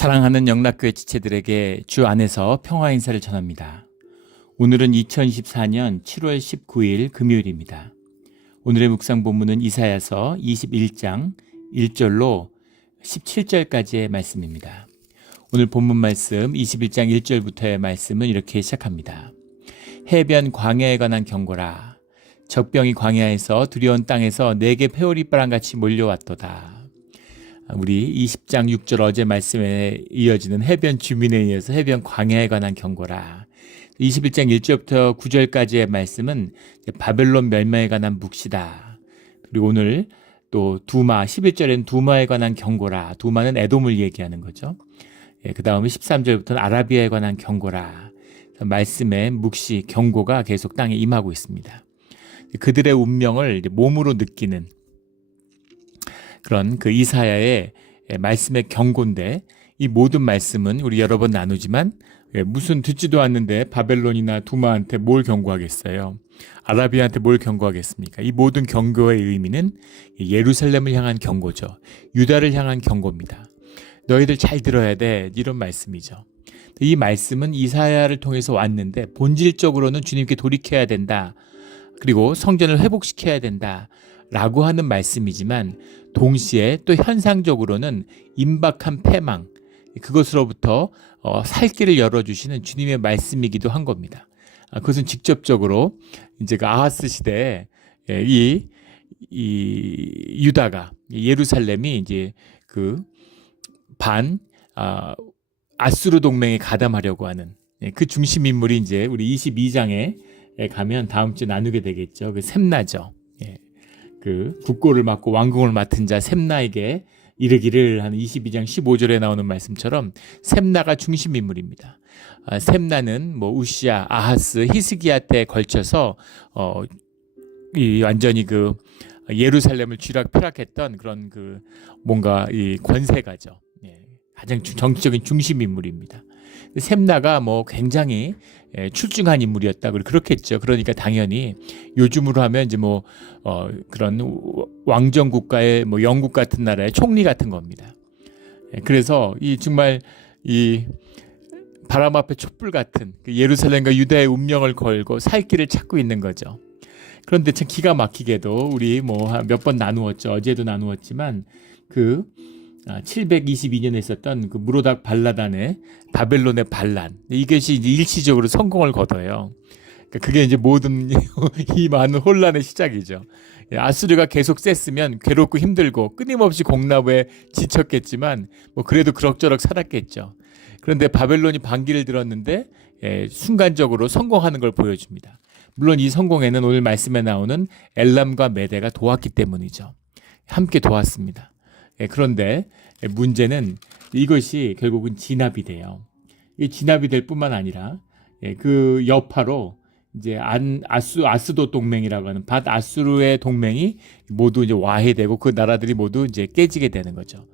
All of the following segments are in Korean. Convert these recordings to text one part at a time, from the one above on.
사랑하는 영락교회 지체들에게 주 안에서 평화 인사를 전합니다. 오늘은 2024년 7월 19일 금요일입니다. 오늘의 묵상 본문은 이사야서 21장 1절로 17절까지의 말씀입니다. 오늘 본문 말씀 21장 1절부터의 말씀은 이렇게 시작합니다. 해변 광야에 관한 경고라. 적병이 광야에서 두려운 땅에서 내게 회오리바람같이 몰려왔도다. 우리 20장 6절 어제 말씀에 이어지는 해변 주민에 의해서 해변 광야에 관한 경고라. 21장 1절부터 9절까지의 말씀은 바벨론 멸망에 관한 묵시다. 그리고 오늘 또 두마 11절에는 두마에 관한 경고라. 두마는 에돔을 얘기하는 거죠. 그 다음에 13절부터는 아라비아에 관한 경고라. 말씀의 묵시 경고가 계속 땅에 임하고 있습니다. 그들의 운명을 몸으로 느끼는 그런 그 이사야의 말씀의 경고인데, 이 모든 말씀은 우리 여러 번 나누지만 무슨 듣지도 않는데 바벨론이나 두마한테 뭘 경고하겠어요? 아라비아한테 뭘 경고하겠습니까? 이 모든 경고의 의미는 예루살렘을 향한 경고죠. 유다를 향한 경고입니다. 너희들 잘 들어야 돼, 이런 말씀이죠. 이 말씀은 이사야를 통해서 왔는데 본질적으로는 주님께 돌이켜야 된다, 그리고 성전을 회복시켜야 된다 라고 하는 말씀이지만, 동시에 또 현상적으로는 임박한 패망, 그것으로부터 살 길을 열어주시는 주님의 말씀이기도 한 겁니다. 그것은 직접적으로 이제 그 아하스 시대에 이 유다가, 예루살렘이 이제 그 아수르 동맹에 가담하려고 하는 그 중심 인물이 이제 우리 22장에 가면 다음 주에 나누게 되겠죠. 그 셈나죠. 그 국고를 맡고 왕궁을 맡은 자 셈나에게 이르기를 하는 22장 15절에 나오는 말씀처럼 셈나가 중심 인물입니다. 셈나는 뭐 우시아, 아하스, 히스기야 때에 걸쳐서 완전히 그 예루살렘을 쥐락펴락했던 그런 그 뭔가 이 권세가죠. 가장 정치적인 중심 인물입니다. 셈나가 뭐 굉장히 출중한 인물이었다, 그렇겠죠. 그러니까 당연히 요즘으로 하면 이제 뭐 그런 왕정 국가의 뭐 영국 같은 나라의 총리 같은 겁니다. 그래서 이 정말 이 바람 앞에 촛불 같은 예루살렘과 유다의 운명을 걸고 살 길을 찾고 있는 거죠. 그런데 참 기가 막히게도 우리 뭐 몇 번 나누었죠. 어제도 나누었지만 그 722년에 있었던 그 무로닥 발라단의 바벨론의 반란, 이것이 이제 일시적으로 성공을 거둬요. 그러니까 그게 이제 모든 이 많은 혼란의 시작이죠. 아수르가 계속 셌으면 괴롭고 힘들고 끊임없이 공나무에 지쳤겠지만 뭐 그래도 그럭저럭 살았겠죠. 그런데 바벨론이 반기를 들었는데 순간적으로 성공하는 걸 보여줍니다. 물론 이 성공에는 오늘 말씀에 나오는 엘람과 메대가 도왔기 때문이죠. 함께 도왔습니다. 그런데 문제는 이것이 결국은 진압이 돼요. 이 진압이 될 뿐만 아니라 그 여파로 이제 아스도 동맹이라고 하는 밧아수르의 동맹이 모두 이제 와해되고 그 나라들이 모두 이제 깨지게 되는 거죠.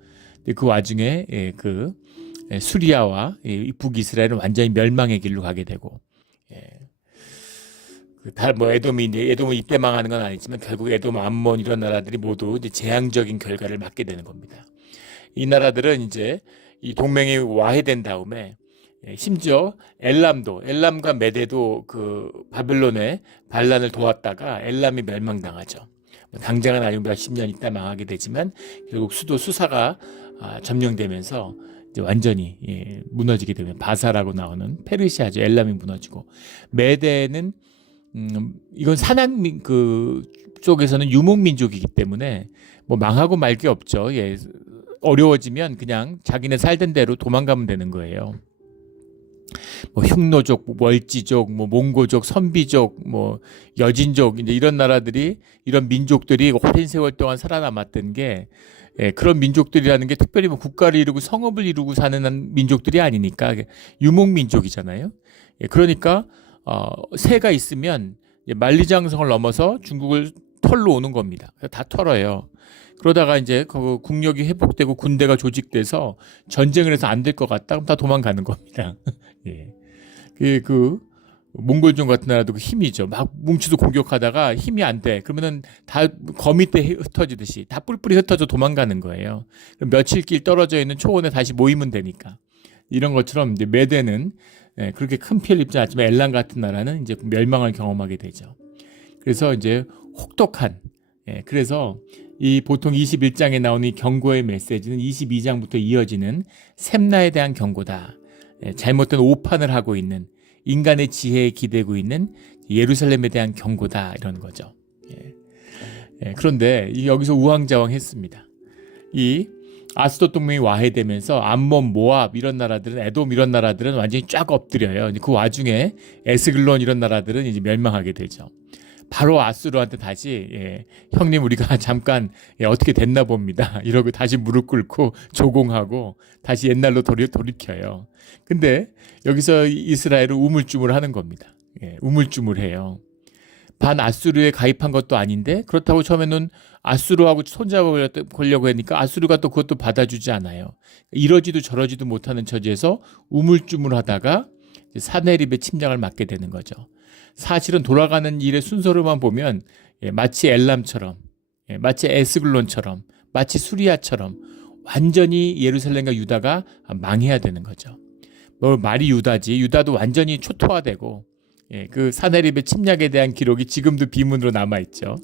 그 와중에 그 수리아와 북이스라엘은 완전히 멸망의 길로 가게 되고, 뭐 에돔은 이때 망하는 건 아니지만 결국 에돔, 암몬 이런 나라들이 모두 이제 재앙적인 결과를 맞게 되는 겁니다. 이 나라들은 이제 이 동맹이 와해된 다음에 심지어 엘람과 메대도 그 바벨론의 반란을 도왔다가 엘람이 멸망당하죠. 당장은 아니고 몇십 년 있다 망하게 되지만 결국 수도 수사가 점령되면서 이제 완전히 무너지게 되면 바사라고 나오는 페르시아죠. 엘람이 무너지고, 메대는 이건 산악 그 쪽에서는 유목민족이기 때문에 뭐 망하고 말 게 없죠. 어려워지면 그냥 자기네 살던 대로 도망가면 되는 거예요. 뭐 흉노족, 월지족, 뭐 몽고족, 선비족, 뭐 여진족, 이제 이런 나라들이, 이런 민족들이 오랜 세월 동안 살아남았던 게, 그런 민족들이라는 게 특별히 뭐 국가를 이루고 성읍을 이루고 사는 민족들이 아니니까 유목민족이잖아요. 그러니까 새가 있으면 만리장성을 넘어서 중국을 털러 오는 겁니다. 다 털어요. 그러다가 이제 그 국력이 회복되고 군대가 조직돼서 전쟁을 해서 안 될 것 같다, 그럼 다 도망가는 겁니다. 몽골족 같은 나라도 그 힘이죠. 막 뭉치도 공격하다가 힘이 안 돼. 그러면은 다 거미 때 흩어지듯이 다 뿔뿔이 흩어져 도망가는 거예요. 그럼 며칠 길 떨어져 있는 초원에 다시 모이면 되니까. 이런 것처럼 이제 메대는 그렇게 큰 피해를 입지 않지만 엘람 같은 나라는 이제 멸망을 경험하게 되죠. 그래서 이제 혹독한 그래서 이 보통 21장에 나오는 이 경고의 메시지는 22장부터 이어지는 셈나에 대한 경고다. 잘못된 오판을 하고 있는 인간의 지혜에 기대고 있는 예루살렘에 대한 경고다 이런 거죠. 그런데 여기서 우왕좌왕했습니다. 이 아스돗 동맹이 와해되면서 암몬, 모압 이런 나라들은 에돔 이런 나라들은 완전히 쫙 엎드려요. 그 와중에 에스글론 이런 나라들은 이제 멸망하게 되죠. 바로 아수르한테 다시 형님 우리가 잠깐 어떻게 됐나 봅니다. 이러고 다시 무릎 꿇고 조공하고 다시 옛날로 돌이켜요. 근데 여기서 이스라엘은 우물쭈물하는 겁니다. 우물쭈물해요. 반 아수르에 가입한 것도 아닌데 그렇다고 처음에는 아수르하고 손잡아보려고 하니까 아수르가 또 그것도 받아주지 않아요. 이러지도 저러지도 못하는 처지에서 우물쭈물하다가 사네립의 침략을 맞게 되는 거죠. 사실은 돌아가는 일의 순서로만 보면 마치 엘람처럼 마치 에스글론처럼 마치 수리아처럼 완전히 예루살렘과 유다가 망해야 되는 거죠. 뭐 말이 유다지 유다도 완전히 초토화되고 그 사네립의 침략에 대한 기록이 지금도 비문으로 남아있죠.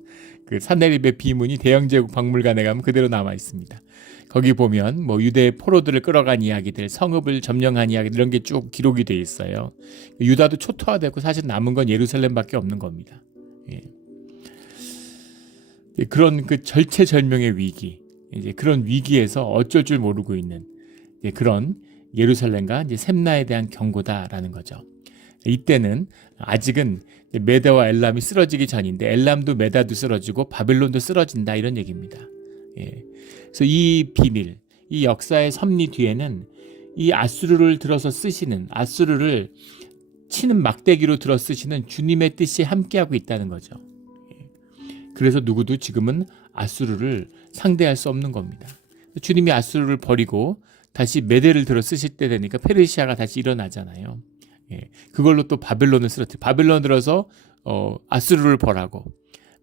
그 사네립의 비문이 대영제국 박물관에 가면 그대로 남아있습니다. 거기 보면 뭐 유대의 포로들을 끌어간 이야기들, 성읍을 점령한 이야기들 이런 게 쭉 기록이 돼 있어요. 유다도 초토화되고 사실 남은 건 예루살렘밖에 없는 겁니다. 그런 그 절체절명의 위기, 이제 그런 위기에서 어쩔 줄 모르고 있는 그런 예루살렘과 이제 셈나에 대한 경고다라는 거죠. 이때는 아직은 메대와 엘람이 쓰러지기 전인데 엘람도 메다도 쓰러지고 바벨론도 쓰러진다 이런 얘기입니다. 그래서 이 비밀, 이 역사의 섭리 뒤에는 이 아수르를 들어서 쓰시는 아수르를 치는 막대기로 들어 쓰시는 주님의 뜻이 함께하고 있다는 거죠. 그래서 누구도 지금은 아수르를 상대할 수 없는 겁니다. 주님이 아수르를 버리고 다시 메대를 들어 쓰실 때 되니까 페르시아가 다시 일어나잖아요. 그걸로 또 바벨론을 쓰러뜨려 바벨론 들어서 아수르를 벌하고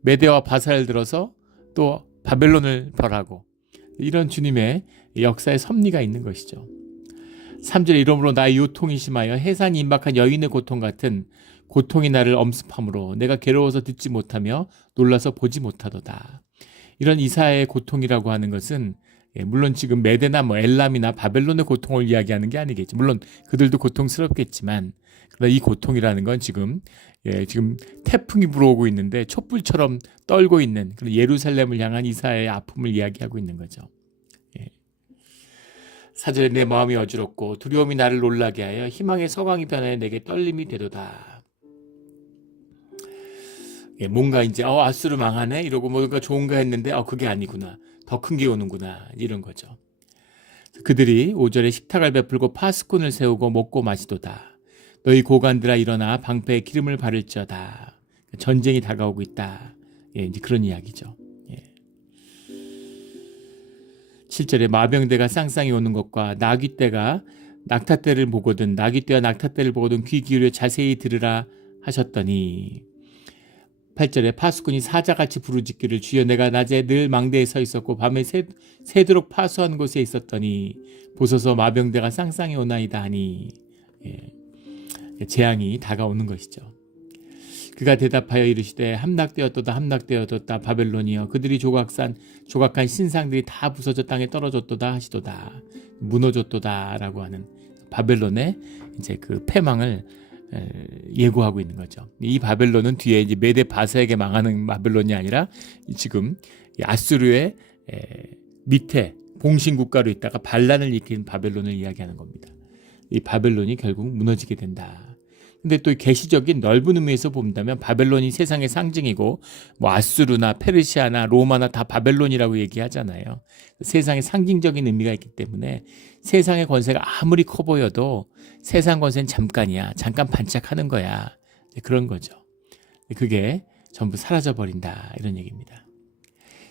메대와 바사를 들어서 또 바벨론을 벌하고 이런 주님의 역사의 섭리가 있는 것이죠. 3절에 이러므로 나의 요통이 심하여 해산이 임박한 여인의 고통 같은 고통이 나를 엄습함으로 내가 괴로워서 듣지 못하며 놀라서 보지 못하도다. 이런 이사야의 고통이라고 하는 것은 물론 지금 메대나 뭐 엘람이나 바벨론의 고통을 이야기하는 게 아니겠지. 물론 그들도 고통스럽겠지만 그러나 이 고통이라는 건 지금 태풍이 불어오고 있는데 촛불처럼 떨고 있는 그런 예루살렘을 향한 이사야의 아픔을 이야기하고 있는 거죠. 4절에 내 마음이 어지럽고 두려움이 나를 놀라게 하여 희망의 서광이 변하여 내게 떨림이 되도다. 뭔가 이제 아수르 망하네 이러고 뭔가 좋은가 했는데 그게 아니구나. 더 큰 게 오는구나 이런 거죠. 그들이 5절에 식탁을 베풀고 파수꾼을 세우고 먹고 마시도다. 너희 고관들아 일어나 방패에 기름을 바를지어다. 전쟁이 다가오고 있다. 이제 그런 이야기죠. 7절에 마병대가 쌍쌍이 오는 것과 나귀떼가 낙타떼를 보거든 나귀떼와 낙타떼를 보거든 귀 기울여 자세히 들으라 하셨더니 8절에 파수꾼이 사자같이 부르짖기를 주여 내가 낮에 늘 망대에 서 있었고 밤에 새도록 파수한 곳에 있었더니 보소서 마병대가 쌍쌍이 오나이다 하니 재앙이 다가오는 것이죠. 그가 대답하여 이르시되 함락되었도다 함락되었도다 바벨론이여 그들이 조각한 신상들이 다 부서져 땅에 떨어졌도다 하시도다 무너졌도다 라고 하는 바벨론의 이제 그 패망을 예고하고 있는 거죠. 이 바벨론은 뒤에 이제 메대 바사에게 망하는 바벨론이 아니라 지금 아수르의 밑에 봉신 국가로 있다가 반란을 일으킨 바벨론을 이야기하는 겁니다. 이 바벨론이 결국 무너지게 된다. 근데 또 계시적인 넓은 의미에서 본다면 바벨론이 세상의 상징이고 뭐 아수르나 페르시아나 로마나 다 바벨론이라고 얘기하잖아요. 세상의 상징적인 의미가 있기 때문에 세상의 권세가 아무리 커 보여도 세상 권세는 잠깐이야. 잠깐 반짝하는 거야. 그런 거죠. 그게 전부 사라져버린다. 이런 얘기입니다.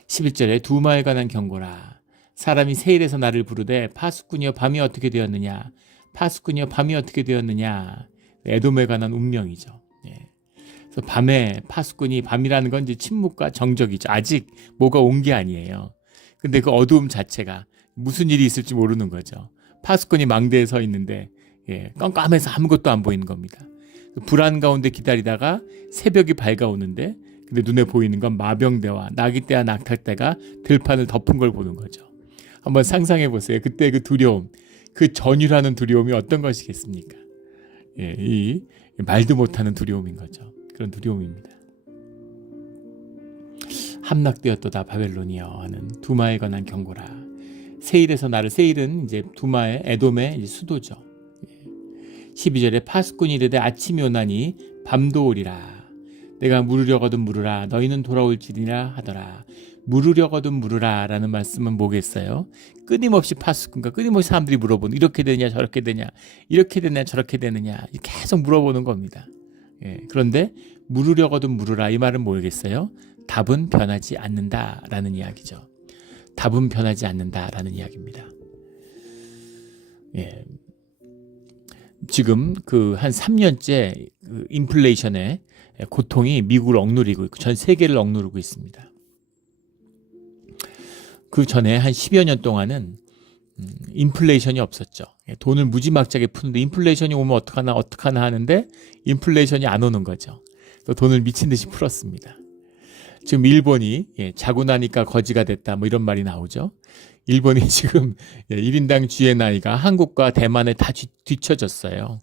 11절에 두마에 관한 경고라. 사람이 세일에서 나를 부르되 파수꾼이여 밤이 어떻게 되었느냐. 파수꾼이여 밤이 어떻게 되었느냐. 에돔에 관한 운명이죠. 예. 그래서 밤에 파수꾼이 밤이라는 건 이제 침묵과 정적이죠. 아직 뭐가 온 게 아니에요. 근데 그 어두움 자체가 무슨 일이 있을지 모르는 거죠. 파수꾼이 망대에 서 있는데 깜깜해서 아무것도 안 보이는 겁니다. 불안 가운데 기다리다가 새벽이 밝아오는데 근데 눈에 보이는 건 마병대와 나귀떼와 낙타떼가 들판을 덮은 걸 보는 거죠. 한번 상상해 보세요. 그때 그 두려움, 그 전율하는 두려움이 어떤 것이겠습니까? 이 말도 못하는 두려움인 거죠. 그런 두려움입니다. 함락되었도다 바벨론이여 하는 두마에 관한 경고라. 세일에서 나를, 세일은 이제 두마의 에돔의 수도죠. 12절에 파수꾼이 이르되 아침이 오나니 밤도 오리라. 내가 물으려거든 물으라. 너희는 돌아올지니라 하더라. 물으려거든 물으라 라는 말씀은 뭐겠어요? 끊임없이 파수꾼과 끊임없이 사람들이 물어보는, 이렇게 되냐 저렇게 되냐, 이렇게 되냐 저렇게 되느냐 계속 물어보는 겁니다. 그런데 물으려거든 물으라, 이 말은 뭐겠어요? 답은 변하지 않는다라는 이야기죠. 답은 변하지 않는다라는 이야기입니다. 지금 그 한 3년째 그 인플레이션의 고통이 미국을 억누르고 있고 전 세계를 억누르고 있습니다. 그 전에 한 10여 년 동안은 인플레이션이 없었죠. 돈을 무지막지하게 푸는데 인플레이션이 오면 어떡하나 하는데 인플레이션이 안 오는 거죠. 또 돈을 미친 듯이 풀었습니다. 지금 일본이 자고 나니까 거지가 됐다 뭐 이런 말이 나오죠. 일본이 지금 1인당 GNI가 한국과 대만에 다 뒤처졌어요.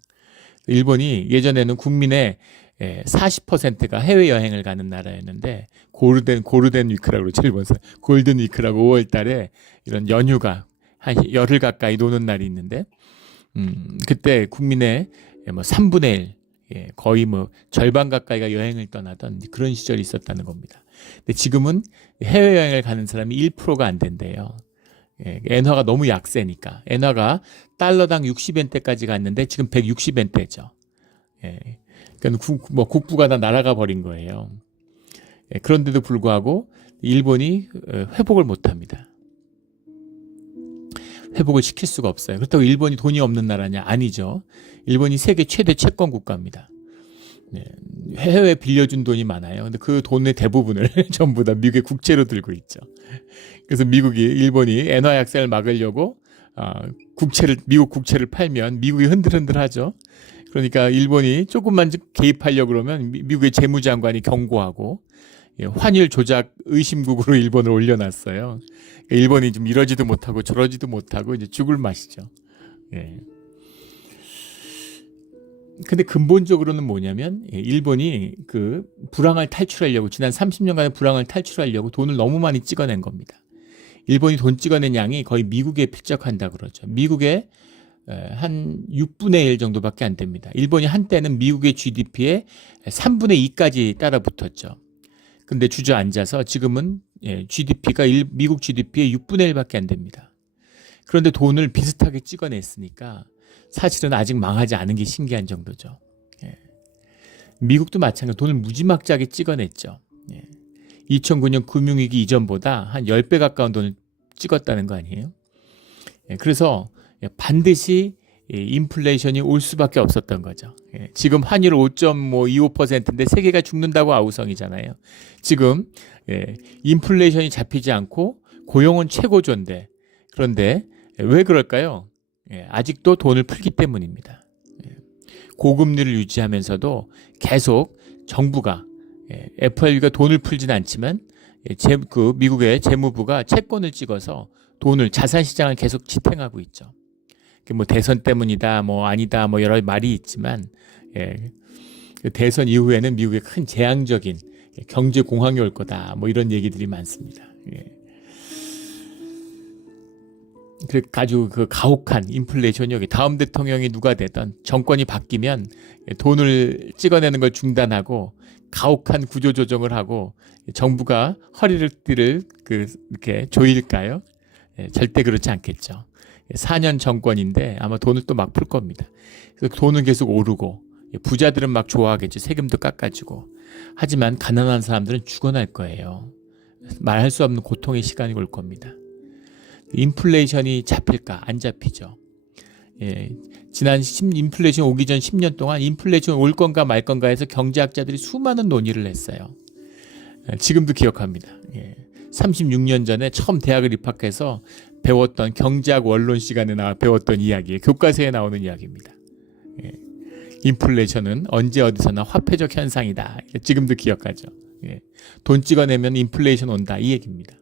일본이 예전에는 국민의 40%가 해외여행을 가는 나라였는데 고르덴 위크라고 그러죠. 일본에서 골든 위크라고 5월 달에 이런 연휴가 한 열흘 가까이 노는 날이 있는데 그때 국민의 뭐 3분의 1 거의 뭐 절반 가까이가 여행을 떠나던 그런 시절이 있었다는 겁니다. 근데 지금은 해외여행을 가는 사람이 1%가 안 된대요. 엔화가 너무 약세니까. 엔화가 달러당 60엔대까지 갔는데 지금 160엔대죠. 그러니까 국부가 다 날아가 버린 거예요. 그런데도 불구하고 일본이 회복을 못합니다. 회복을 시킬 수가 없어요. 그렇다고 일본이 돈이 없는 나라냐? 아니죠. 일본이 세계 최대 채권 국가입니다. 해외에 빌려준 돈이 많아요. 근데 그 돈의 대부분을 전부 다 미국의 국채로 들고 있죠. 그래서 일본이 엔화 약세를 막으려고 미국 국채를 팔면 미국이 흔들흔들하죠. 그러니까 일본이 조금만 개입하려고 그러면 미국의 재무장관이 경고하고 환율 조작 의심국으로 일본을 올려놨어요. 일본이 좀 이러지도 못하고 저러지도 못하고 이제 죽을 맛이죠. 근데 근본적으로는 뭐냐면 일본이 그 불황을 탈출하려고 지난 30년간의 불황을 탈출하려고 돈을 너무 많이 찍어낸 겁니다. 일본이 돈 찍어낸 양이 거의 미국에 필적한다 그러죠. 미국의 한 6분의 1 정도밖에 안 됩니다. 일본이 한때는 미국의 GDP의 3분의 2까지 따라 붙었죠. 근데 주저앉아서 지금은 GDP가 미국 GDP의 6분의 1밖에 안 됩니다. 그런데 돈을 비슷하게 찍어냈으니까 사실은 아직 망하지 않은 게 신기한 정도죠. 미국도 마찬가지로 돈을 무지막지하게 찍어냈죠. 2009년 금융위기 이전보다 한 10배 가까운 돈을 찍었다는 거 아니에요? 그래서 반드시 인플레이션이 올 수밖에 없었던 거죠. 지금 환율 5.25%인데 세계가 죽는다고 아우성이잖아요. 지금 인플레이션이 잡히지 않고 고용은 최고조인데 그런데 왜 그럴까요? 아직도 돈을 풀기 때문입니다. 고금리를 유지하면서도 계속 정부가 FRB가 돈을 풀진 않지만 미국의 재무부가 채권을 찍어서 돈을 자산시장을 계속 지탱하고 있죠. 뭐 대선 때문이다, 뭐 아니다, 뭐 여러 말이 있지만 대선 이후에는 미국에 큰 재앙적인 경제 공황이 올 거다, 뭐 이런 얘기들이 많습니다. 아주 그 가혹한 인플레이션이 여기 다음 대통령이 누가 되든 정권이 바뀌면 돈을 찍어내는 걸 중단하고 가혹한 구조조정을 하고 정부가 허리를 이렇게 조일까요? 절대 그렇지 않겠죠. 4년 정권인데 아마 돈을 또 막 풀 겁니다. 그래서 돈은 계속 오르고 부자들은 막 좋아하겠죠. 세금도 깎아주고. 하지만 가난한 사람들은 죽어날 거예요. 말할 수 없는 고통의 시간이 올 겁니다. 인플레이션이 잡힐까? 안 잡히죠. 예, 지난 인플레이션 오기 전 10년 동안 인플레이션 올 건가 말 건가 해서 경제학자들이 수많은 논의를 했어요. 지금도 기억합니다. 36년 전에 처음 대학을 입학해서 배웠던 경제학 원론 시간에 배웠던 이야기, 교과서에 나오는 이야기입니다. 인플레이션은 언제 어디서나 화폐적 현상이다. 지금도 기억하죠. 돈 찍어내면 인플레이션 온다, 이 얘기입니다.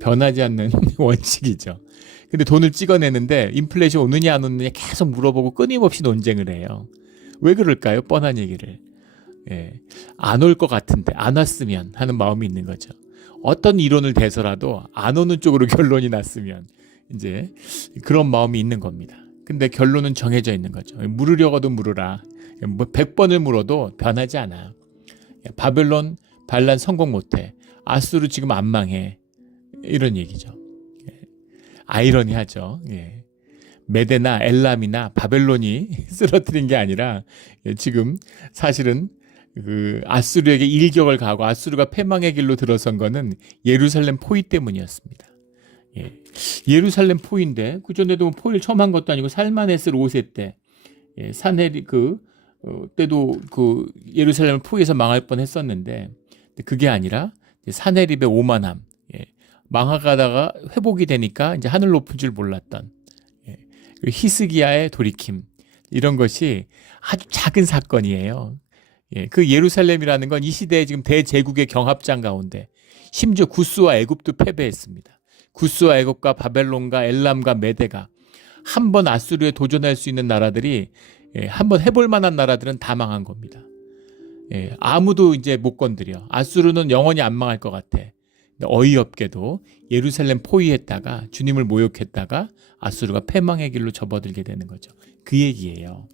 변하지 않는 원칙이죠. 근데 돈을 찍어내는데 인플레이션 오느냐 안 오느냐 계속 물어보고 끊임없이 논쟁을 해요. 왜 그럴까요? 뻔한 얘기를. 안 올 것 같은데 안 왔으면 하는 마음이 있는 거죠. 어떤 이론을 대서라도 안 오는 쪽으로 결론이 났으면 이제 그런 마음이 있는 겁니다. 근데 결론은 정해져 있는 거죠. 물으려고도 물으라. 100번을 물어도 변하지 않아. 바벨론 반란 성공 못해. 아수르 지금 안 망해. 이런 얘기죠. 아이러니하죠. 메데나 엘람이나 바벨론이 쓰러뜨린 게 아니라 지금 사실은 그 아수르에게 일격을 가하고 아수르가 패망의 길로 들어선 거는 예루살렘 포위 때문이었습니다. 예루살렘 포위인데 그 전에도 포위를 처음 한 것도 아니고 살마네스 5세 때 산헤리 때도 그 예루살렘을 포위해서 망할 뻔했었는데 그게 아니라 산헤립의 오만함, 망하다가 회복이 되니까 이제 하늘 높은 줄 몰랐던 히스기야의 돌이킴, 이런 것이 아주 작은 사건이에요. 그 예루살렘이라는 건 이 시대에 지금 대제국의 경합장 가운데 심지어 구스와 애굽도 패배했습니다. 구스와 애굽과 바벨론과 엘람과 메대가 한 번 아수르에 도전할 수 있는 나라들이 한번 해볼 만한 나라들은 다 망한 겁니다. 아무도 이제 못 건드려. 아수르는 영원히 안 망할 것 같아. 어이없게도 예루살렘 포위했다가 주님을 모욕했다가 아수르가 패망의 길로 접어들게 되는 거죠. 그 얘기예요.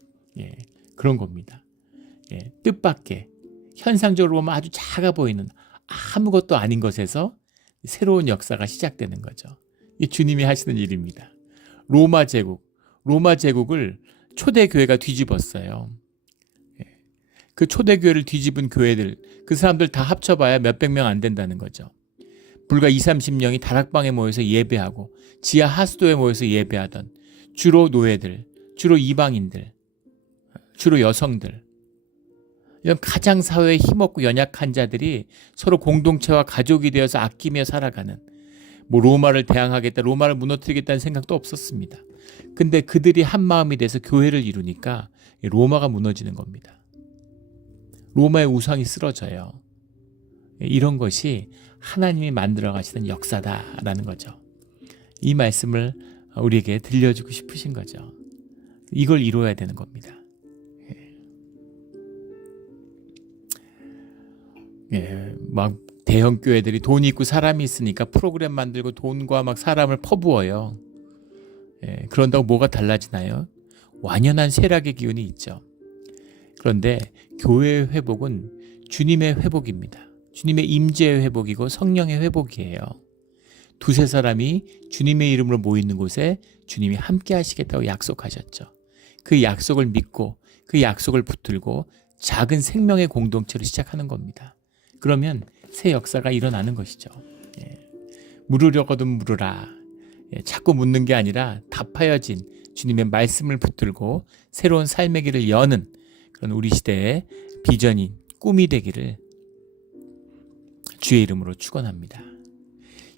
그런 겁니다. 뜻밖의 현상적으로 보면 아주 작아 보이는 아무것도 아닌 것에서 새로운 역사가 시작되는 거죠. 이게 주님이 하시는 일입니다. 로마 제국을 초대교회가 뒤집었어요. 그 초대교회를 뒤집은 교회들, 그 사람들 다 합쳐봐야 몇백 명 안 된다는 거죠. 불과 20-30명이 다락방에 모여서 예배하고 지하 하수도에 모여서 예배하던 주로 노예들, 주로 이방인들, 주로 여성들, 이런 가장 사회에 힘없고 연약한 자들이 서로 공동체와 가족이 되어서 아끼며 살아가는, 로마를 대항하겠다, 로마를 무너뜨리겠다는 생각도 없었습니다. 근데 그들이 한 마음이 돼서 교회를 이루니까 로마가 무너지는 겁니다. 로마의 우상이 쓰러져요. 이런 것이 하나님이 만들어 가시는 역사다라는 거죠. 이 말씀을 우리에게 들려주고 싶으신 거죠. 이걸 이루어야 되는 겁니다. 막 대형 교회들이 돈이 있고 사람이 있으니까 프로그램 만들고 돈과 막 사람을 퍼부어요. 그런다고 뭐가 달라지나요? 완연한 쇠락의 기운이 있죠. 그런데 교회의 회복은 주님의 회복입니다. 주님의 임재의 회복이고 성령의 회복이에요. 두세 사람이 주님의 이름으로 모이는 곳에 주님이 함께 하시겠다고 약속하셨죠. 그 약속을 믿고 그 약속을 붙들고 작은 생명의 공동체로 시작하는 겁니다. 그러면 새 역사가 일어나는 것이죠. 물으려거든 물으라. 자꾸 묻는 게 아니라 답하여진 주님의 말씀을 붙들고 새로운 삶의 길을 여는 그런 우리 시대의 비전인 꿈이 되기를 주의 이름으로 축원합니다.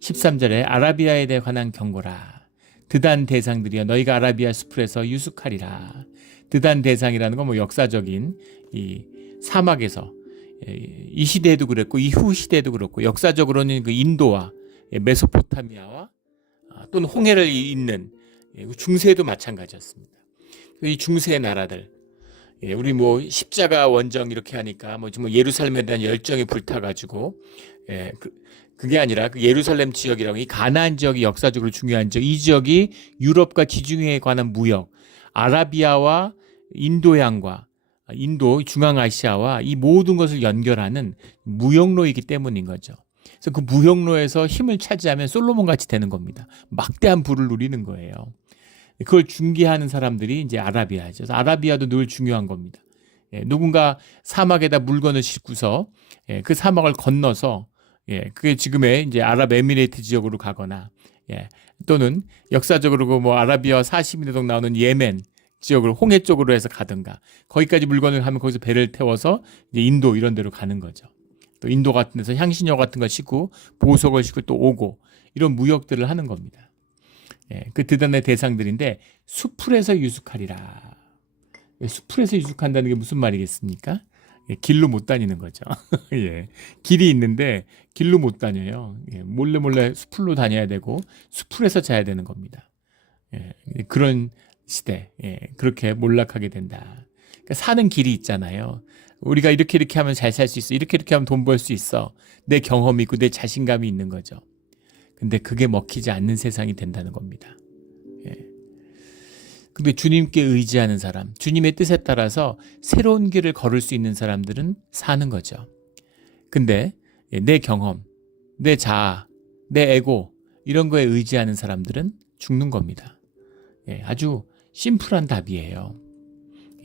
13절에 아라비아에 대해 관한 경고라. 드단 대상들이여 너희가 아라비아 숲에서 유숙하리라. 드단 대상이라는 건 역사적인 이 사막에서 이 시대에도 그랬고 이후 시대에도 그렇고 역사적으로는 그 인도와 메소포타미아와 또는 홍해를 잇는 중세에도 마찬가지였습니다. 이 중세의 나라들, 우리 십자가 원정 이렇게 하니까 예루살렘에 대한 열정이 불타가지고 그게 아니라 그 예루살렘 지역이라고 이 가나안 지역이 역사적으로 중요한 지역, 이 지역이 유럽과 지중해에 관한 무역, 아라비아와 인도양과 인도, 중앙아시아와 이 모든 것을 연결하는 무역로이기 때문인 거죠. 그래서 그 무역로에서 힘을 차지하면 솔로몬 같이 되는 겁니다. 막대한 부를 누리는 거예요. 그걸 중개하는 사람들이 이제 아라비아죠. 그래서 아라비아도 늘 중요한 겁니다. 누군가 사막에다 물건을 싣고서 그 사막을 건너서 그게 지금의 이제 아랍에미레이트 지역으로 가거나 예. 또는 역사적으로 뭐 아라비아 40인도동 나오는 예멘 지역으로 홍해 쪽으로 해서 가든가 거기까지 물건을 하면 거기서 배를 태워서 이제 인도 이런 데로 가는 거죠. 또 인도 같은 데서 향신료 같은 걸 싣고 보석을 싣고 또 오고 이런 무역들을 하는 겁니다. 예, 그 드단의 대상들인데 수풀에서 유숙하리라. 수풀에서 유숙한다는 게 무슨 말이겠습니까? 예, 길로 못 다니는 거죠. 예, 길이 있는데 길로 못 다녀요. 예, 몰래 몰래 수풀로 다녀야 되고 수풀에서 자야 되는 겁니다. 예, 그런 시대, 예, 그렇게 몰락하게 된다. 그러니까 사는 길이 있잖아요. 우리가 이렇게 하면 잘 살 수 있어. 이렇게 하면 돈 벌 수 있어. 내 경험이 있고 내 자신감이 있는 거죠. 근데 그게 먹히지 않는 세상이 된다는 겁니다. 예. 근데 주님께 의지하는 사람, 주님의 뜻에 따라서 새로운 길을 걸을 수 있는 사람들은 사는 거죠. 근데 내 경험, 내 자아, 내 에고 이런 거에 의지하는 사람들은 죽는 겁니다. 예, 아주 심플한 답이에요.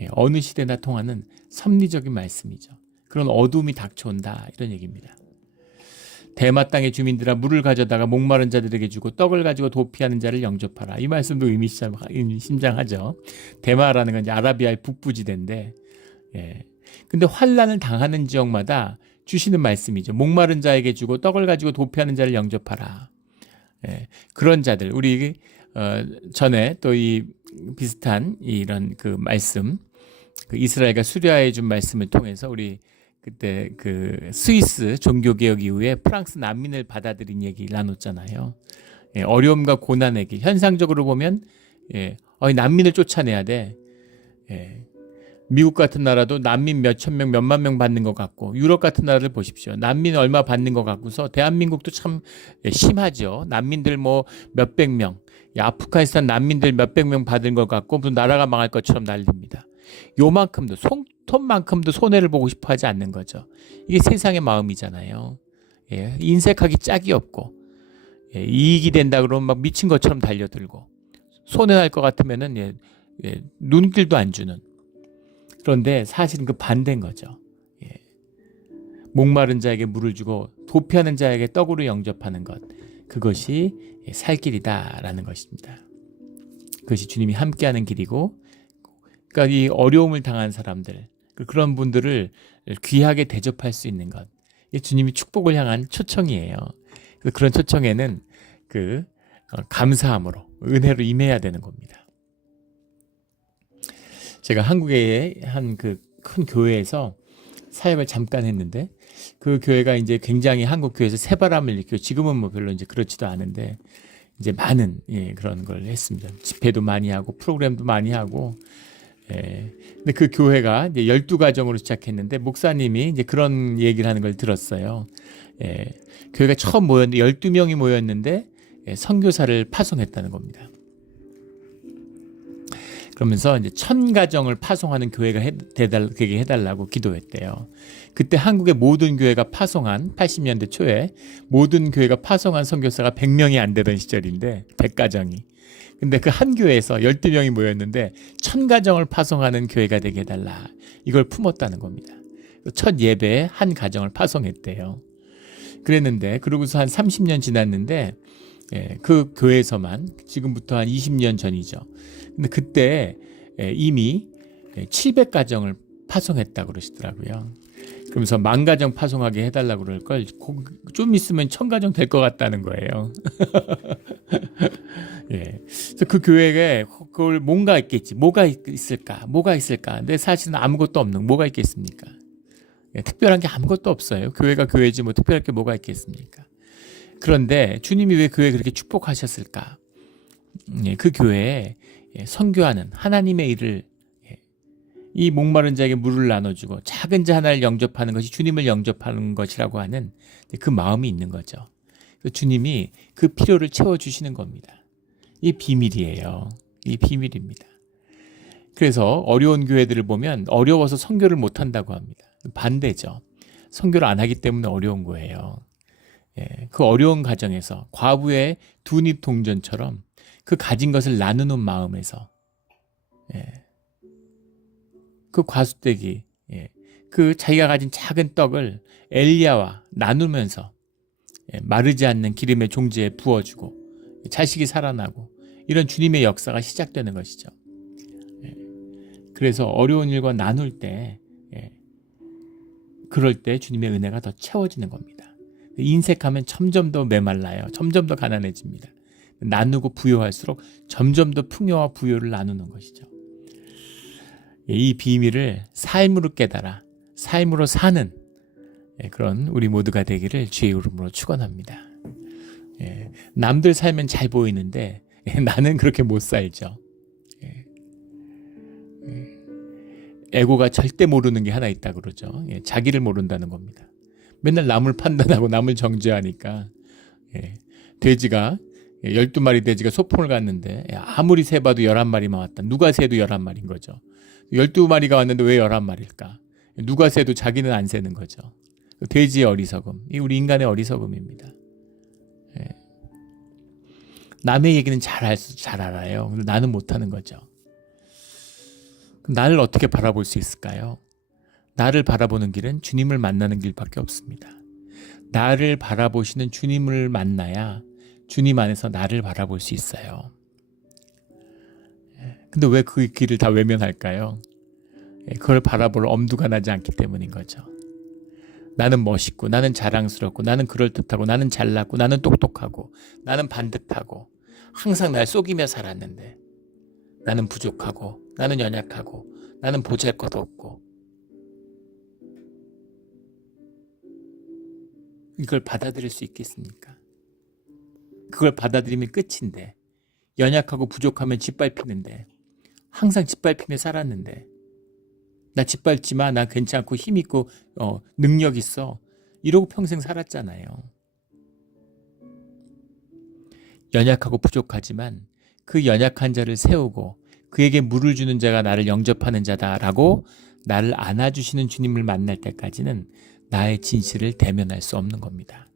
예, 어느 시대나 통하는 섭리적인 말씀이죠. 그런 어둠이 닥쳐온다 이런 얘기입니다. 대마 땅의 주민들아 물을 가져다가 목마른 자들에게 주고 떡을 가지고 도피하는 자를 영접하라. 이 말씀도 의미심장하죠. 대마라는 건 이제 아라비아의 북부지대인데, 예. 근데 환란을 당하는 지역마다 주시는 말씀이죠. 목마른 자에게 주고 떡을 가지고 도피하는 자를 영접하라. 예. 그런 자들 우리 전에 또 이 비슷한 이런 그 말씀, 그 이스라엘과 수리아에 준 말씀을 통해서 우리 그때 그 스위스 종교개혁 이후에 프랑스 난민을 받아들인 얘기 나눴잖아요. 예, 어려움과 고난의 길. 현상적으로 보면 난민을 쫓아내야 돼. 예, 미국 같은 나라도 난민 몇천 명, 몇만 명 받는 것 같고 유럽 같은 나라들 보십시오. 난민 얼마 받는 것 같고서 대한민국도 참 심하죠. 난민들 뭐 몇백 명, 아프가니스탄 난민들 몇백 명 받은 것 같고 무슨 나라가 망할 것처럼 난립니다. 요만큼도 손톱만큼도 손해를 보고 싶어 하지 않는 거죠. 이게 세상의 마음이잖아요. 예, 인색하기 짝이 없고 이익이 된다 그러면 막 미친 것처럼 달려들고 손해날 것 같으면은 눈길도 안 주는. 그런데 사실은 그 반대인 거죠. 예. 목마른 자에게 물을 주고 도피하는 자에게 떡으로 영접하는 것, 그것이 살 길이다라는 것입니다. 그것이 주님이 함께하는 길이고, 그러니까 이 어려움을 당한 사람들, 그런 분들을 귀하게 대접할 수 있는 것, 이게 주님이 축복을 향한 초청이에요. 그런 초청에는 감사함으로 은혜로 임해야 되는 겁니다. 제가 한국의 한 큰 교회에서 사역을 잠깐 했는데 그 교회가 이제 굉장히 한국 교회에서 새바람을 일으키고 지금은 뭐 별로 이제 그렇지도 않은데 이제 많은 그런 걸 했습니다. 집회도 많이 하고 프로그램도 많이 하고. 근데 그 교회가 이제 12가정으로 시작했는데 목사님이 이제 그런 얘기를 하는 걸 들었어요. 교회가 처음 모였는데 12명이 모였는데 선교사를 파송했다는 겁니다. 그러면서 이제 1000가정을 파송하는 교회가 되게 해달라고 기도했대요. 그때 한국의 모든 교회가 파송한 80년대 초에 모든 교회가 파송한 선교사가 100명이 안 되던 시절인데 100가정이. 근데 그 한 교회에서 12명이 모였는데 1000가정을 파송하는 교회가 되게 해달라. 이걸 품었다는 겁니다. 첫 예배에 한 가정을 파송했대요. 그랬는데 그러고서 한 30년 지났는데 그 교회에서만 지금부터 한 20년 전이죠. 근데 그때 이미 700가정을 파송했다고 그러시더라고요. 그러면서 10,000가정 파송하게 해달라고 그럴 걸 좀 있으면 1000가정 될 것 같다는 거예요. 그래서 그 교회에 그걸 뭔가 있겠지. 뭐가 있을까? 근데 사실은 아무것도 없는 뭐가 있겠습니까? 특별한 게 아무것도 없어요. 교회가 교회지 뭐 특별할 게 뭐가 있겠습니까? 그런데 주님이 왜 교회에 그렇게 축복하셨을까? 그 교회에 선교하는 하나님의 일을 이 목마른 자에게 물을 나눠주고 작은 자 하나를 영접하는 것이 주님을 영접하는 것이라고 하는 그 마음이 있는 거죠. 주님이 그 필요를 채워주시는 겁니다. 이 비밀이에요. 이 비밀입니다. 그래서 어려운 교회들을 보면 어려워서 선교를 못한다고 합니다. 반대죠. 선교를 안 하기 때문에 어려운 거예요. 그 어려운 가정에서 과부의 두입 동전처럼 그 가진 것을 나누는 마음에서 그 과수떼기 그 자기가 가진 작은 떡을 엘리야와 나누면서 마르지 않는 기름의 종지에 부어주고 자식이 살아나고 이런 주님의 역사가 시작되는 것이죠. 그래서 어려운 일과 나눌 때 그럴 때 주님의 은혜가 더 채워지는 겁니다. 인색하면 점점 더 메말라요. 점점 더 가난해집니다. 나누고 부요할수록 점점 더 풍요와 부요를 나누는 것이죠. 이 비밀을 삶으로 깨달아 삶으로 사는 그런 우리 모두가 되기를 주의 이름으로 축원합니다. 남들 살면 잘 보이는데 나는 그렇게 못 살죠. 에고가 절대 모르는 게 하나 있다 그러죠. 자기를 모른다는 겁니다. 맨날 남을 판단하고 남을 정죄하니까 돼지가 12마리 돼지가 소풍을 갔는데 아무리 세봐도 11마리만 왔다. 누가 세도 11마리인 거죠. 12마리가 왔는데 왜 11마리일까? 누가 세도 자기는 안 세는 거죠. 돼지의 어리석음, 이 우리 인간의 어리석음입니다. 남의 얘기는 잘 알아요. 근데 나는 못하는 거죠. 그럼 나를 어떻게 바라볼 수 있을까요? 나를 바라보는 길은 주님을 만나는 길밖에 없습니다. 나를 바라보시는 주님을 만나야 주님 안에서 나를 바라볼 수 있어요. 근데 왜 그 길을 다 외면할까요? 그걸 바라볼 엄두가 나지 않기 때문인 거죠. 나는 멋있고 나는 자랑스럽고 나는 그럴듯하고 나는 잘났고 나는 똑똑하고 나는 반듯하고 항상 날 속이며 살았는데 나는 부족하고 나는 연약하고 나는 보잘것없고 이걸 받아들일 수 있겠습니까? 그걸 받아들이면 끝인데 연약하고 부족하면 짓밟히는데 항상 짓밟히며 살았는데 나 짓밟지마 나 괜찮고 힘있고 능력 있어 이러고 평생 살았잖아요. 연약하고 부족하지만 그 연약한 자를 세우고 그에게 물을 주는 자가 나를 영접하는 자다라고 나를 안아주시는 주님을 만날 때까지는 나의 진실을 대면할 수 없는 겁니다.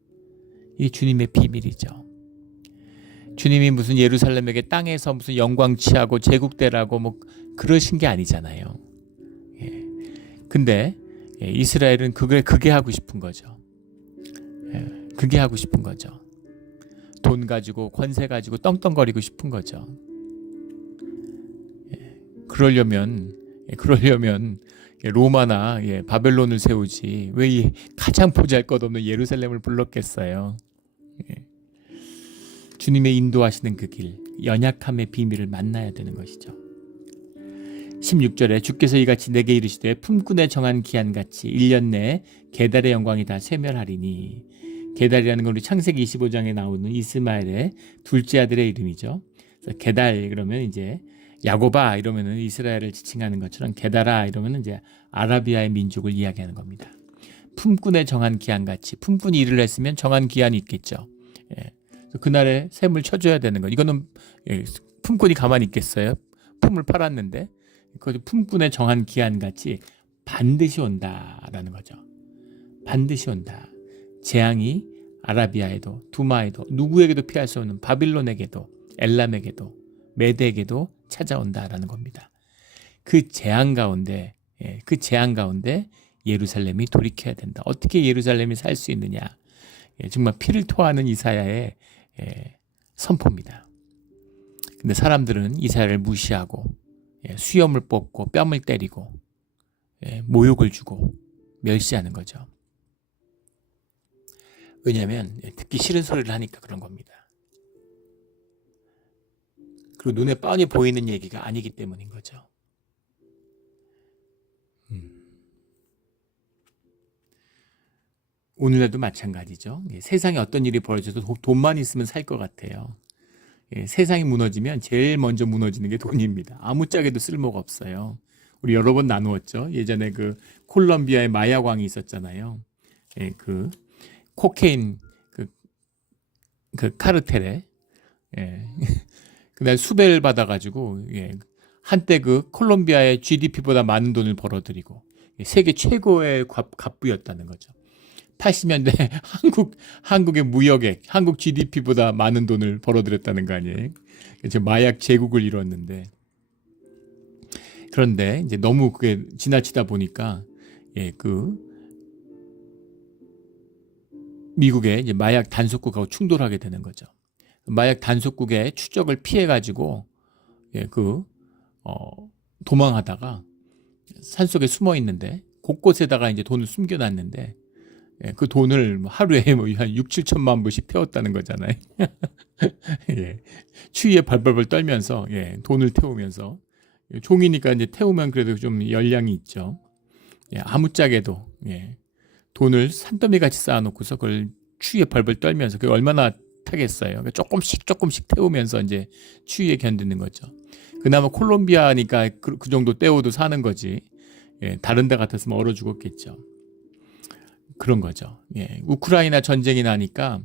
이게 주님의 비밀이죠. 주님이 무슨 예루살렘에게 땅에서 무슨 영광 취하고 제국대라고 뭐 그러신 게 아니잖아요. 근데 이스라엘은 그게 하고 싶은 거죠. 그게 하고 싶은 거죠. 돈 가지고 권세 가지고 떵떵거리고 싶은 거죠. 그러려면 로마나 바벨론을 세우지 왜 이 가장 보잘것없는 예루살렘을 불렀겠어요. 주님의 인도하시는 그 길, 연약함의 비밀을 만나야 되는 것이죠. 16절에 주께서 이같이 내게 이르시되 품꾼에 정한 기한같이 1년 내에 게달의 영광이 다 쇠멸하리니. 게달이라는 건 우리 창세기 25장에 나오는 이스마엘의 둘째 아들의 이름이죠. 그래서 게달 그러면 이제 야고바 이러면은 이스라엘을 지칭하는 것처럼 게달아 이러면은 이제 아라비아의 민족을 이야기하는 겁니다. 품꾼에 정한 기한같이 품꾼이 일을 했으면 정한 기한이 있겠죠. 그날에 셈을 쳐줘야 되는 거. 이거는 품꾼이 가만히 있겠어요? 품을 팔았는데 그 품꾼에 정한 기한같이 반드시 온다라는 거죠. 반드시 온다. 재앙이 아라비아에도 두마에도 누구에게도 피할 수 없는 바빌론에게도 엘람에게도 메대에게도 찾아온다라는 겁니다. 그 재앙 가운데 예루살렘이 돌이켜야 된다. 어떻게 예루살렘이 살 수 있느냐? 정말 피를 토하는 이사야의 선포입니다. 근데 사람들은 이사야를 무시하고 수염을 뽑고 뺨을 때리고 모욕을 주고 멸시하는 거죠. 왜냐하면 듣기 싫은 소리를 하니까 그런 겁니다. 그리고 눈에 뻔히 보이는 얘기가 아니기 때문인 거죠. 오늘날도 마찬가지죠. 세상에 어떤 일이 벌어져도 돈만 있으면 살 것 같아요. 세상이 무너지면 제일 먼저 무너지는 게 돈입니다. 아무짝에도 쓸모가 없어요. 우리 여러 번 나누었죠. 예전에 그 콜롬비아에 마약왕이 있었잖아요. 그 코케인 그 카르텔에 그날 수배를 받아가지고 한때 그 콜롬비아의 GDP보다 많은 돈을 벌어들이고 세계 최고의 갑부였다는 거죠. 80년대 한국의 무역액, 한국 GDP보다 많은 돈을 벌어들였다는 거 아니에요? 마약 제국을 이뤘는데 그런데 이제 너무 그게 지나치다 보니까 미국의 이제 마약 단속국하고 충돌하게 되는 거죠. 마약 단속국의 추적을 피해가지고 도망하다가 산속에 숨어 있는데 곳곳에다가 이제 돈을 숨겨놨는데 그 돈을 하루에 한 6, 7천만 불씩 태웠다는 거잖아요. 예. 추위에 발발발 떨면서 돈을 태우면서 종이니까 이제 태우면 그래도 좀 열량이 있죠. 아무짝에도 돈을 산더미 같이 쌓아놓고서 그걸 추위에 벌벌 떨면서 그게 얼마나 타겠어요. 조금씩 태우면서 이제 추위에 견디는 거죠. 그나마 콜롬비아니까 그 정도 때워도 사는 거지. 다른 데 같았으면 얼어 죽었겠죠. 그런 거죠. 우크라이나 전쟁이 나니까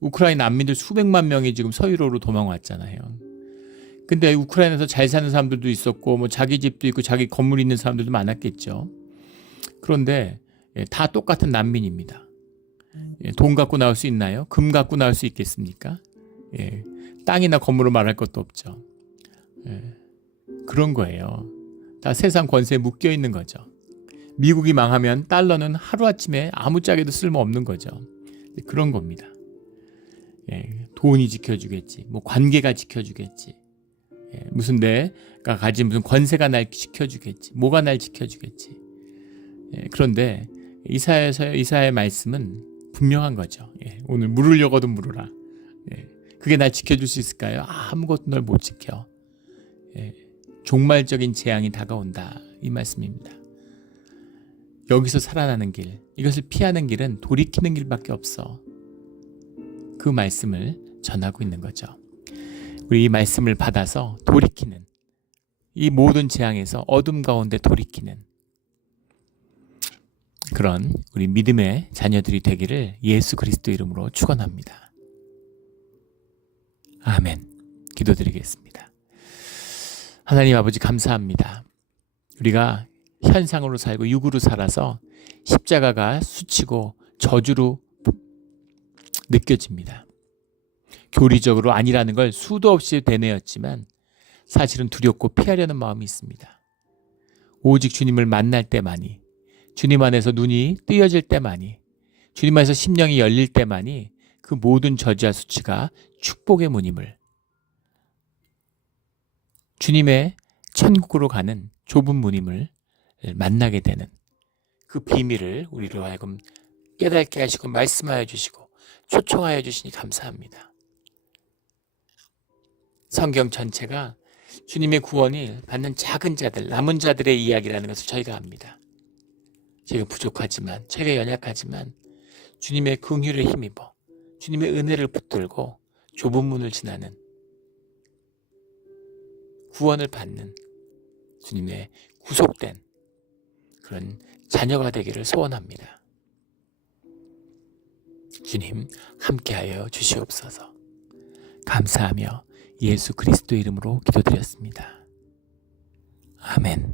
우크라이나 난민들 수백만 명이 지금 서유로로 도망왔잖아요. 근데 우크라이나에서 잘 사는 사람들도 있었고 뭐 자기 집도 있고 자기 건물 있는 사람들도 많았겠죠. 그런데 다 똑같은 난민입니다. 돈 갖고 나올 수 있나요? 금 갖고 나올 수 있겠습니까? 땅이나 건물을 말할 것도 없죠. 그런 거예요. 다 세상 권세에 묶여 있는 거죠. 미국이 망하면 달러는 하루아침에 아무짝에도 쓸모없는 거죠. 그런 겁니다. 돈이 지켜주겠지, 뭐 관계가 지켜주겠지, 무슨 내가 가진 무슨 권세가 날 지켜주겠지, 뭐가 날 지켜주겠지. 그런데 이사야의 말씀은 분명한 거죠. 오늘 물으려거든 물으라. 그게 날 지켜줄 수 있을까요? 아무것도 널 못 지켜. 종말적인 재앙이 다가온다, 이 말씀입니다. 여기서 살아나는 길, 이것을 피하는 길은 돌이키는 길밖에 없어. 그 말씀을 전하고 있는 거죠. 우리 이 말씀을 받아서 돌이키는, 이 모든 재앙에서 어둠 가운데 돌이키는 그런 우리 믿음의 자녀들이 되기를 예수 그리스도 이름으로 축원합니다. 아멘. 기도드리겠습니다. 하나님 아버지 감사합니다. 우리가 현상으로 살고 육으로 살아서 십자가가 수치고 저주로 느껴집니다. 교리적으로 아니라는 걸 수도 없이 되뇌었지만 사실은 두렵고 피하려는 마음이 있습니다. 오직 주님을 만날 때만이, 주님 안에서 눈이 뜨여질 때만이, 주님 안에서 심령이 열릴 때만이 그 모든 저주와 수치가 축복의 문임을, 주님의 천국으로 가는 좁은 문임을 만나게 되는 그 비밀을 우리로 하여금 깨닫게 하시고 말씀하여 주시고 초청하여 주시니 감사합니다. 성경 전체가 주님의 구원을 받는 작은 자들, 남은 자들의 이야기라는 것을 저희가 압니다. 저희가 부족하지만, 저희가 연약하지만 주님의 긍휼을 힘입어 주님의 은혜를 붙들고 좁은 문을 지나는, 구원을 받는 주님의 구속된 그런 자녀가 되기를 소원합니다. 주님 함께하여 주시옵소서. 감사하며 예수 그리스도 이름으로 기도드렸습니다. 아멘.